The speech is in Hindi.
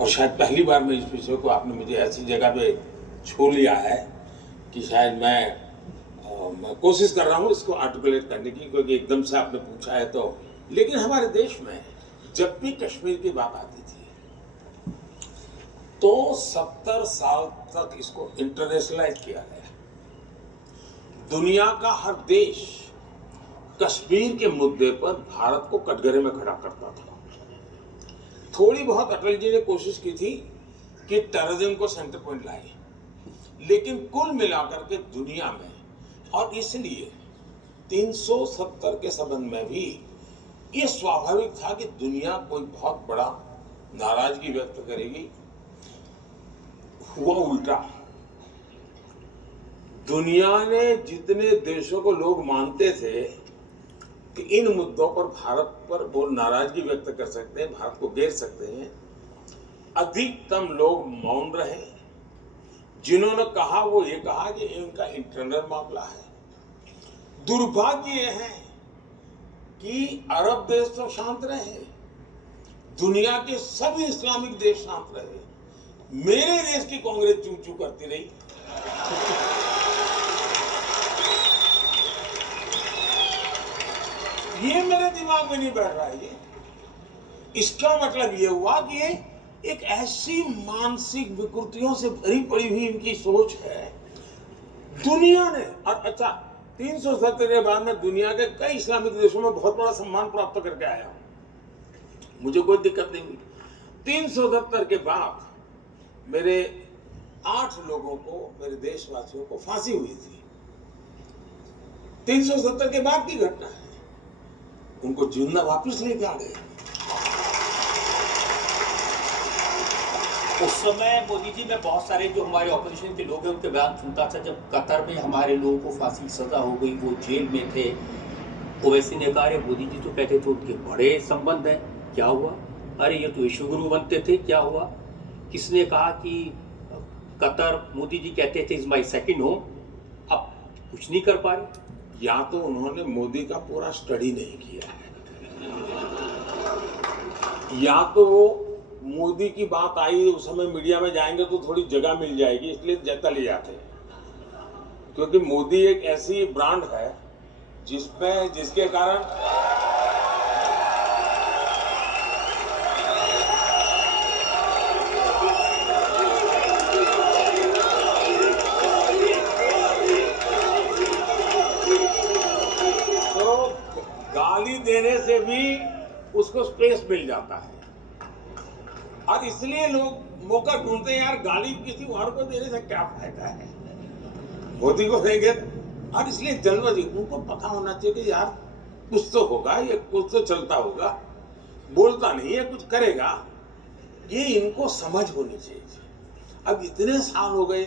और शायद पहली बार में इस विषय को आपने मुझे ऐसी जगह पे छू लिया है कि शायद मैं कोशिश कर रहा हूँ इसको आर्टिकुलेट करने की, क्योंकि एकदम से आपने पूछा है तो। लेकिन हमारे देश में जब भी कश्मीर की बात आती थी तो 70 साल तक इसको इंटरनेशनलाइज किया गया। दुनिया का हर देश कश्मीर के मुद्दे पर भारत को कटघरे में खड़ा करता था। थोड़ी बहुत अटल जी ने कोशिश की थी कि टेररिज्म को सेंटर पॉइंट लाए, लेकिन कुल मिलाकर के दुनिया में, और इसलिए 370 के संबंध में भी ये स्वाभाविक था कि दुनिया कोई बहुत बड़ा नाराजगी व्यक्त करेगी। हुआ उल्टा। दुनिया ने जितने देशों को लोग मानते थे कि इन मुद्दों पर भारत पर वो नाराजगी व्यक्त कर सकते हैं, भारत को घेर सकते हैं, अधिकतम लोग मौन रहे। जिन्होंने कहा वो ये कहा कि इनका इंटरनल मामला है। दुर्भाग्य ये है कि अरब देश तो शांत रहे, दुनिया के सभी इस्लामिक देश शांत रहे, मेरे देश की कांग्रेस चू चू करती रही। ये मेरे दिमाग में नहीं बैठ रहा है। इसका मतलब ये हुआ कि ये एक ऐसी मानसिक विकृतियों से भरी पड़ी हुई इनकी सोच है। दुनिया ने, और अच्छा 370 के बाद में दुनिया के कई इस्लामिक देशों में बहुत बड़ा सम्मान प्राप्त करके आया हूं, मुझे कोई दिक्कत नहीं हुई। 370 के बाद मेरे 8 लोगों को, मेरे देशवासियों को फांसी हुई थी। 370 के बाद की घटना है। उनको जिंदा वापस लेके आ गए। उस समय मोदी जी में बहुत सारे जो हमारे ऑपोजिशन के लोग हैं उनके बयान सुनता था। जब कतर में हमारे लोगों को फांसी की सजा हो गई, वो जेल में थे, ओवैसी ने कहा मोदी जी तो कहते थे उनके बड़े संबंध हैं, क्या हुआ? अरे ये तो विश्वगुरु बनते थे, क्या हुआ? किसने कहा कि कतर, मोदी जी कहते थे इज माई सेकेंड होम, अब कुछ नहीं कर पा रहे। या तो उन्होंने मोदी का पूरा स्टडी नहीं किया है, या तो वो मोदी की बात आई उस समय मीडिया में जाएंगे तो थोड़ी जगह मिल जाएगी इसलिए चले जाते हैं। क्योंकि मोदी एक ऐसी ब्रांड है जिसके कारण गाली देने से भी उसको स्पेस मिल जाता है, और इसलिए लोग मौका ढूंढते हैं, यार गाली किसी और को देने से क्या फायदा है, मोदी को देंगे। और इसलिए जल्दबाजी, उनको पता होना चाहिए कि यार कुछ तो होगा, ये कुछ तो चलता होगा, बोलता नहीं है कुछ करेगा, ये इनको समझ होनी चाहिए। अब इतने साल हो गए